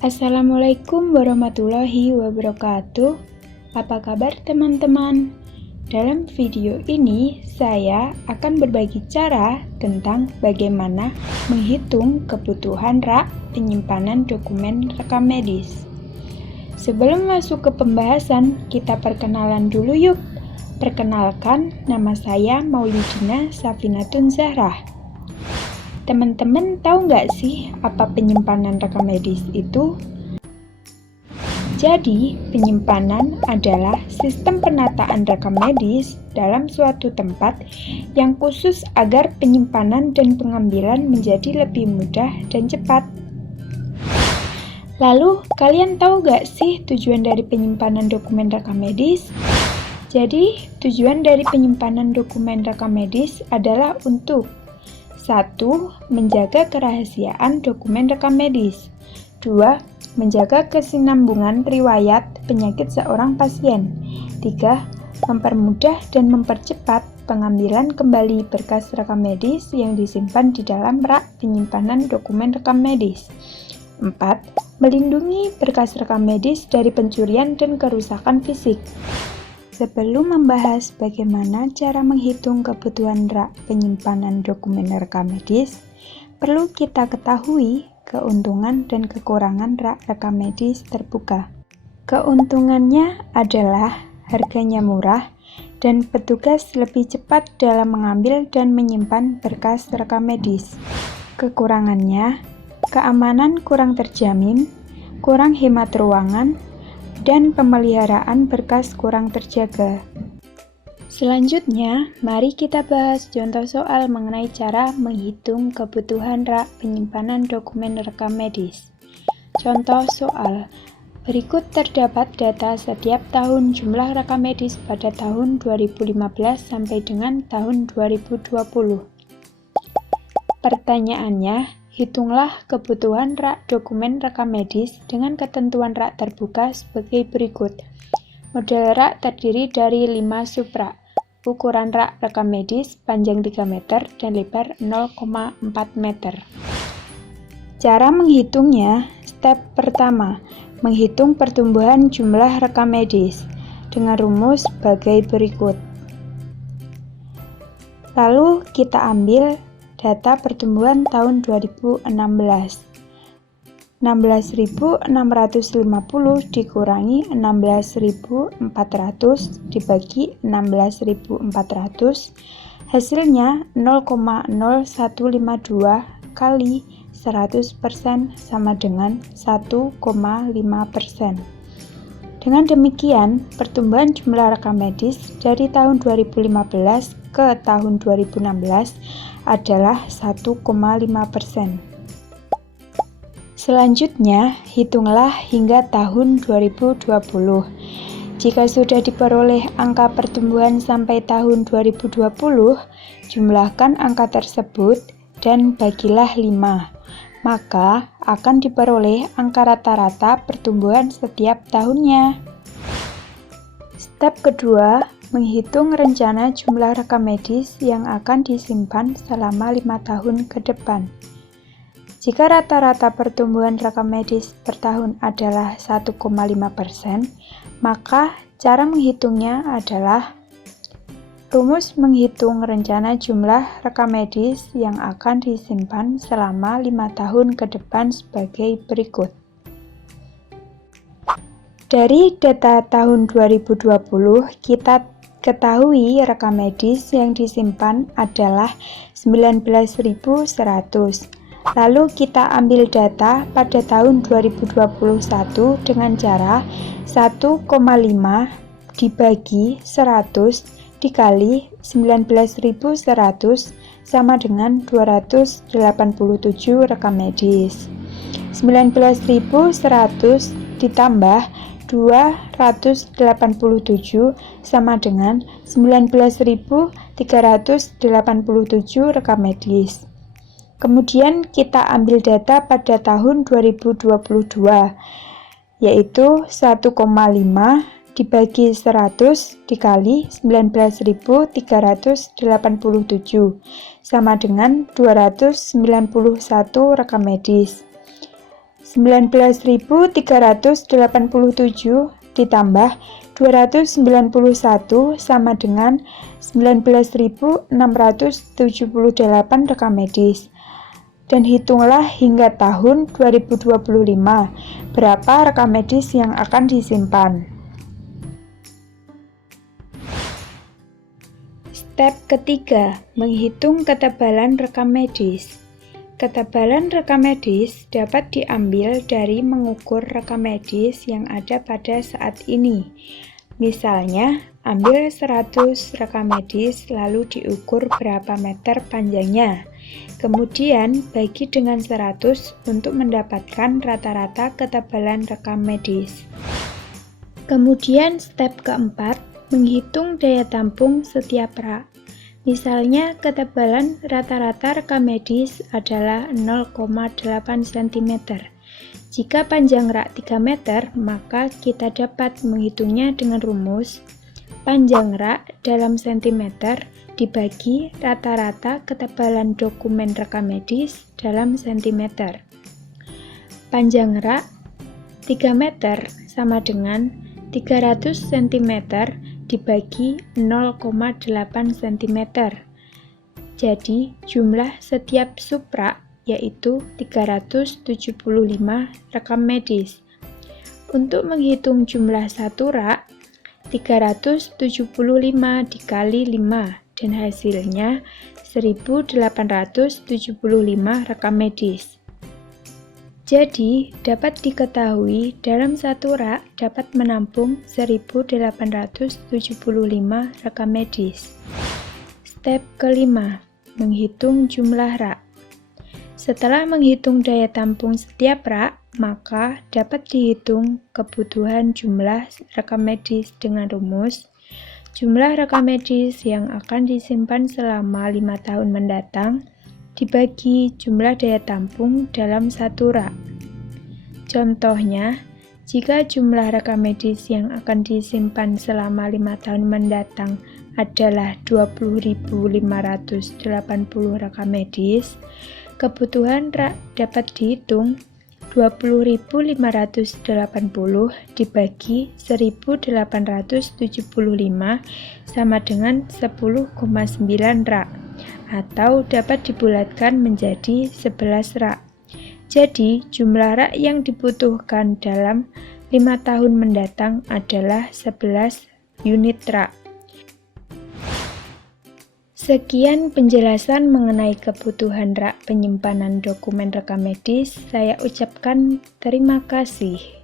Assalamualaikum warahmatullahi wabarakatuh. Apa kabar teman-teman? Dalam video ini saya akan berbagi cara tentang bagaimana menghitung kebutuhan rak penyimpanan dokumen rekam medis. Sebelum masuk ke pembahasan, kita perkenalan dulu yuk. Perkenalkan, nama saya Maulidina Safinatun Zahrah. Teman-teman tahu nggak sih apa penyimpanan rekam medis itu? Jadi, penyimpanan adalah sistem penataan rekam medis dalam suatu tempat yang khusus agar penyimpanan dan pengambilan menjadi lebih mudah dan cepat. Lalu, kalian tahu nggak sih tujuan dari penyimpanan dokumen rekam medis? Jadi, tujuan dari penyimpanan dokumen rekam medis adalah untuk 1. Menjaga kerahasiaan dokumen rekam medis. 2. Menjaga kesinambungan riwayat penyakit seorang pasien. 3. Mempermudah dan mempercepat pengambilan kembali berkas rekam medis yang disimpan di dalam rak penyimpanan dokumen rekam medis. 4. Melindungi berkas rekam medis dari pencurian dan kerusakan fisik. Sebelum membahas bagaimana cara menghitung kebutuhan rak penyimpanan dokumen rekam medis, perlu kita ketahui keuntungan dan kekurangan rak rekam medis terbuka. Keuntungannya adalah harganya murah dan petugas lebih cepat dalam mengambil dan menyimpan berkas rekam medis. Kekurangannya, keamanan kurang terjamin, kurang hemat ruangan, dan pemeliharaan berkas kurang terjaga. Selanjutnya, mari kita bahas contoh soal mengenai cara menghitung kebutuhan rak penyimpanan dokumen rekam medis. Contoh soal: berikut terdapat data setiap tahun jumlah rekam medis pada tahun 2015 sampai dengan tahun 2020. Pertanyaannya, hitunglah kebutuhan rak dokumen rekam medis dengan ketentuan rak terbuka sebagai berikut. Model rak terdiri dari 5 subrak. Ukuran rak rekam medis panjang 3 meter dan lebar 0,4 meter. Cara menghitungnya, step pertama, menghitung pertumbuhan jumlah rekam medis dengan rumus sebagai berikut. Lalu kita ambil data pertumbuhan tahun 2016. 16.650 dikurangi 16.400 dibagi 16.400, hasilnya 0,0152 kali 100% sama dengan 1,5%. Dengan demikian, pertumbuhan jumlah rekam medis dari tahun 2015 ke tahun 2016 adalah 1,5%. Selanjutnya, hitunglah hingga tahun 2020. Jika sudah diperoleh angka pertumbuhan sampai tahun 2020, jumlahkan angka tersebut dan bagilah 5. Maka akan diperoleh angka rata-rata pertumbuhan setiap tahunnya. Step kedua, menghitung rencana jumlah rekam medis yang akan disimpan selama 5 tahun ke depan. Jika rata-rata pertumbuhan rekam medis per tahun adalah 1,5%, maka cara menghitungnya adalah rumus menghitung rencana jumlah rekam medis yang akan disimpan selama 5 tahun ke depan sebagai berikut. Dari data tahun 2020, kita ketahui rekam medis yang disimpan adalah 19.100. Lalu kita ambil data pada tahun 2021 dengan cara 1,5 dibagi 100 dikali 19.100 sama dengan 287 rekam medis. 19.100 ditambah 287 sama dengan 19.387 rekam medis. Kemudian kita ambil data pada tahun 2022, yaitu 1,5 dibagi 100 dikali 19.387 sama dengan 291 rekam medis. 19.387 ditambah 291 sama dengan 19.678 rekam medis. Dan hitunglah hingga tahun 2025 berapa rekam medis yang akan disimpan. Step ketiga, menghitung ketebalan rekam medis. Ketebalan rekam medis dapat diambil dari mengukur rekam medis yang ada pada saat ini. Misalnya, ambil 100 rekam medis lalu diukur berapa meter panjangnya. Kemudian bagi dengan 100 untuk mendapatkan rata-rata ketebalan rekam medis. Kemudian step keempat, menghitung daya tampung setiap rak. Misalnya ketebalan rata-rata rekam medis adalah 0,8 cm. Jika panjang rak 3 meter, maka kita dapat menghitungnya dengan rumus panjang rak dalam sentimeter dibagi rata-rata ketebalan dokumen rekam medis dalam sentimeter. Panjang rak 3 meter sama dengan 300 cm dibagi 0,8 cm. Jadi jumlah setiap subrak yaitu 375 rekam medis. Untuk menghitung jumlah satu rak, 375 dikali 5 dan hasilnya 1875 rekam medis. Jadi, dapat diketahui dalam satu rak dapat menampung 1875 rekam medis. Step kelima, menghitung jumlah rak. Setelah menghitung daya tampung setiap rak, maka dapat dihitung kebutuhan jumlah rekam medis dengan rumus jumlah rekam medis yang akan disimpan selama 5 tahun mendatang dibagi jumlah daya tampung dalam satu rak. Contohnya, jika jumlah rekam medis yang akan disimpan selama 5 tahun mendatang adalah 20.580 rekam medis, kebutuhan rak dapat dihitung 20.580 dibagi 1.875 sama dengan 10,9 rak, atau dapat dibulatkan menjadi 11 rak. Jadi, jumlah rak yang dibutuhkan dalam 5 tahun mendatang adalah 11 unit rak. Sekian penjelasan mengenai kebutuhan rak penyimpanan dokumen rekam medis. Saya ucapkan terima kasih.